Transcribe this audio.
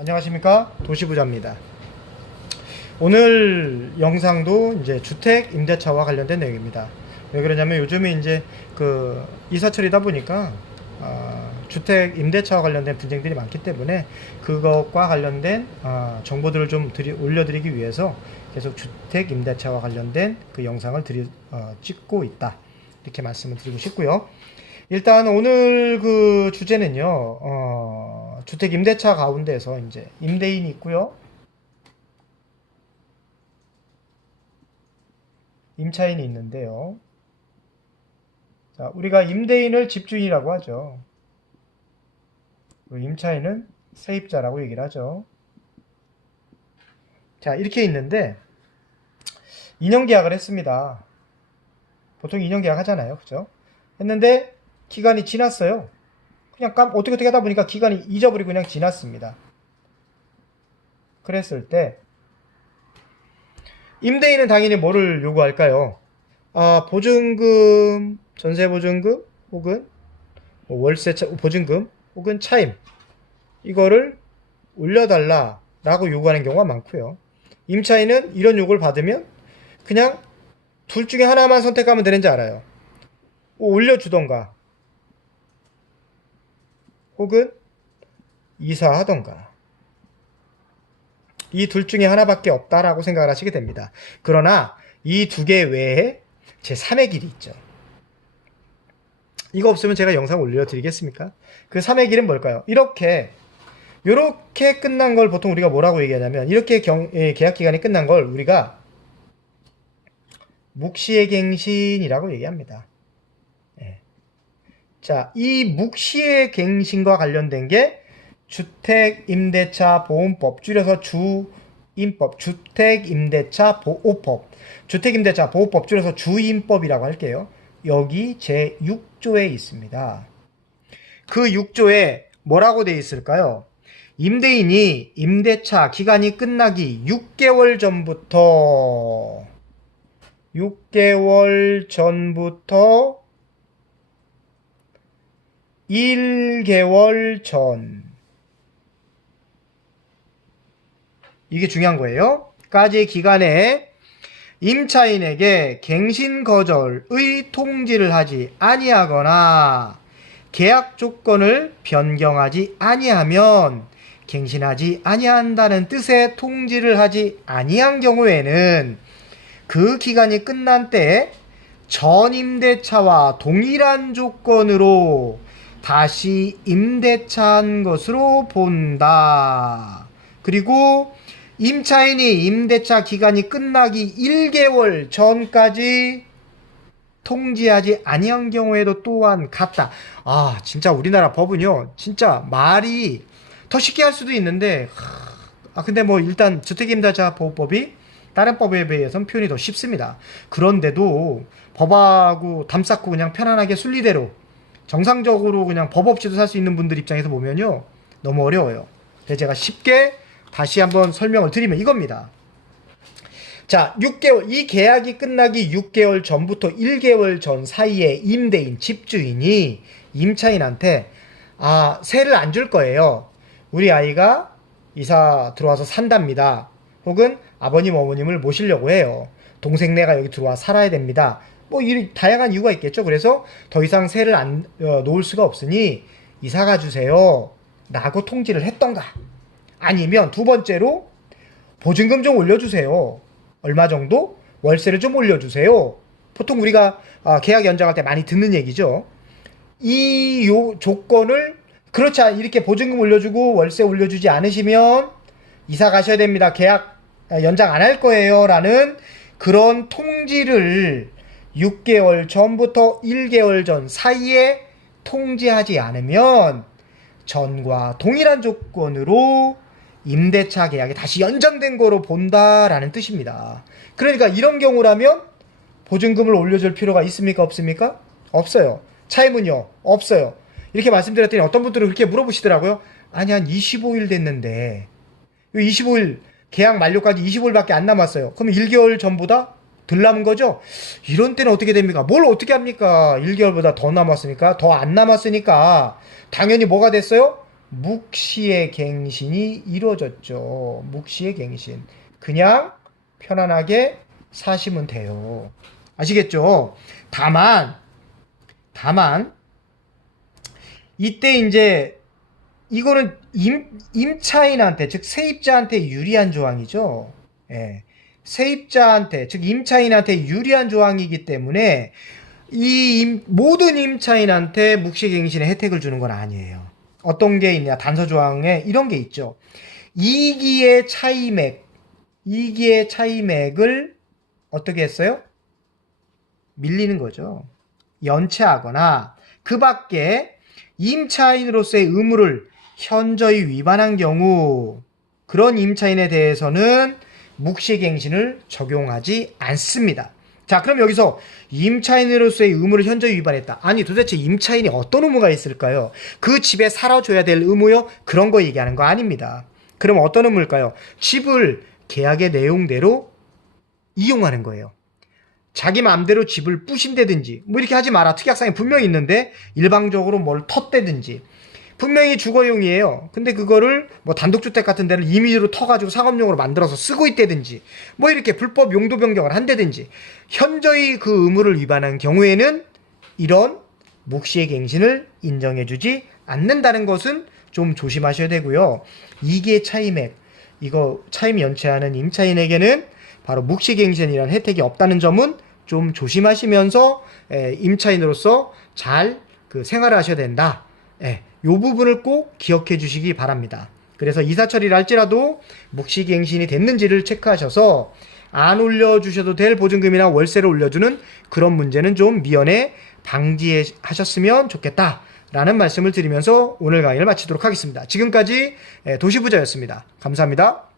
안녕하십니까, 도시부자입니다. 오늘 영상도 이제 주택 임대차와 관련된 내용입니다. 왜 그러냐면 요즘에 이제 그 이사철이다 보니까 주택 임대차와 관련된 분쟁들이 많기 때문에 그것과 관련된 정보들을 좀 올려드리기 위해서 계속 주택 임대차와 관련된 그 영상을 찍고 있다, 이렇게 말씀을 드리고 싶고요. 일단 오늘 그 주제는요, 주택 임대차 가운데서 이제 임대인이 있고요, 임차인이 있는데요. 자, 우리가 임대인을 집주인이라고 하죠. 그리고 임차인은 세입자라고 얘기를 하죠. 자, 이렇게 있는데 2년 계약을 했습니다. 보통 2년 계약 하잖아요, 그죠? 했는데 기간이 지났어요. 그냥 어떻게 하다 보니까 기간이 잊어버리고 그냥 지났습니다. 그랬을 때 임대인은 당연히 뭐를 요구할까요? 보증금, 전세보증금, 혹은 월세 보증금, 혹은 차임, 이거를 올려달라라고 요구하는 경우가 많고요. 임차인은 이런 요구를 받으면 그냥 둘 중에 하나만 선택하면 되는지 알아요. 올려주던가, 혹은 이사하던가, 이 둘 중에 하나밖에 없다라고 생각을 하시게 됩니다. 그러나 이 두 개 외에 제3의 길이 있죠. 이거 없으면 제가 영상 올려드리겠습니까? 그 3의 길은 뭘까요? 요렇게 끝난 걸 보통 우리가 뭐라고 얘기하냐면, 이렇게 계약 기간이 끝난 걸 우리가 묵시의갱신이라고 얘기합니다. 자, 이 묵시의갱신과 관련된 게 주택임대차보험법, 줄여서 주임법, 주택임대차보호법, 주택임대차보호법, 줄여서 주임법이라고 할게요. 여기 제6조에 있습니다. 그 6조에 뭐라고 되어 있을까요? 임대인이 임대차 기간이 끝나기 6개월 전부터 1개월 전, 이게 중요한 거예요. 까지 기간에 임차인에게 갱신 거절의 통지를 하지 아니하거나 계약 조건을 변경하지 아니하면 갱신하지 아니한다는 뜻의 통지를 하지 아니한 경우에는 그 기간이 끝난 때에 전 임대차와 동일한 조건으로 다시 임대차한 것으로 본다. 그리고 임차인이 임대차 기간이 끝나기 1개월 전까지 통지하지 아니한 경우에도 또한 같다. 진짜 우리나라 법은요, 진짜 말이 더 쉽게 할 수도 있는데, 근데 뭐 일단 주택임대차보호법이 다른 법에 비해서는 표현이 더 쉽습니다. 그런데도 법하고 담쌓고 그냥 편안하게 순리대로 정상적으로 그냥 법 없이도 살 수 있는 분들 입장에서 보면요, 너무 어려워요. 그래서 제가 쉽게 다시 한번 설명을 드리면 이겁니다. 자, 6개월, 이 계약이 끝나기 6개월 전부터 1개월 전 사이에 임대인, 집주인이 임차인한테 세를 안 줄 거예요. 우리 아이가 이사 들어와서 산답니다. 혹은 아버님, 어머님을 모시려고 해요. 동생네가 여기 들어와 살아야 됩니다. 뭐 다양한 이유가 있겠죠. 그래서 더 이상 세를 안 놓을 수가 없으니 이사 가주세요 라고 통지를 했던가, 아니면 두 번째로 보증금 좀 올려주세요. 얼마 정도? 월세를 좀 올려주세요. 보통 우리가 계약 연장할 때 많이 듣는 얘기죠. 이 조건을, 그렇지 않, 이렇게 보증금 올려주고 월세 올려주지 않으시면 이사 가셔야 됩니다. 계약 연장 안 할 거예요 라는 그런 통지를 6개월 전부터 1개월 전 사이에 통지하지 않으면 전과 동일한 조건으로 임대차 계약이 다시 연장된 거로 본다라는 뜻입니다. 그러니까 이런 경우라면 보증금을 올려줄 필요가 있습니까? 없습니까? 없어요. 차임은요? 없어요. 이렇게 말씀드렸더니 어떤 분들은 그렇게 물어보시더라고요. 아니, 한 25일 됐는데 25일, 계약 만료까지 25일밖에 안 남았어요. 그럼 1개월 전보다 덜 남은 거죠? 이런 때는 어떻게 됩니까? 뭘 어떻게 합니까? 1개월보다 더 남았으니까, 더 안 남았으니까 당연히 뭐가 됐어요? 묵시의 갱신이 이루어졌죠. 묵시의 갱신. 그냥 편안하게 사시면 돼요. 아시겠죠? 다만 이때 이제 이거는 임차인한테, 즉 세입자한테 유리한 조항이죠. 예. 세입자한테, 즉 임차인한테 유리한 조항이기 때문에 모든 임차인한테 묵시갱신의 혜택을 주는 건 아니에요. 어떤 게 있냐? 단서 조항에 이런 게 있죠. 이기의 차이맥을 어떻게 했어요? 밀리는 거죠. 연체하거나 그 밖에 임차인으로서의 의무를 현저히 위반한 경우 그런 임차인에 대해서는 묵시갱신을 적용하지 않습니다. 자, 그럼 여기서 임차인으로서의 의무를 현저히 위반했다. 아니, 도대체 임차인이 어떤 의무가 있을까요? 그 집에 살아줘야 될 의무요? 그런 거 얘기하는 거 아닙니다. 그럼 어떤 의무일까요? 집을 계약의 내용대로 이용하는 거예요. 자기 마음대로 집을 부신다든지 뭐 이렇게 하지 마라. 특약사항이 분명히 있는데 일방적으로 뭘 텄다든지 분명히 주거용이에요. 근데 그거를 뭐 단독주택 같은 데를 임의로 터가지고 상업용으로 만들어서 쓰고 있다든지 뭐 이렇게 불법 용도 변경을 한다든지 현저히 그 의무를 위반한 경우에는 이런 묵시의 갱신을 인정해주지 않는다는 것은 좀 조심하셔야 되고요. 이게 차임액, 이거 차임 연체하는 임차인에게는 바로 묵시갱신이라는 혜택이 없다는 점은 좀 조심하시면서 임차인으로서 잘 그 생활을 하셔야 된다. 이 부분을 꼭 기억해 주시기 바랍니다. 그래서 이사 처리를 할지라도 묵시갱신이 됐는지를 체크하셔서 안 올려주셔도 될 보증금이나 월세를 올려주는 그런 문제는 좀 미연에 방지하셨으면 좋겠다 라는 말씀을 드리면서 오늘 강의를 마치도록 하겠습니다. 지금까지 도시부자였습니다. 감사합니다.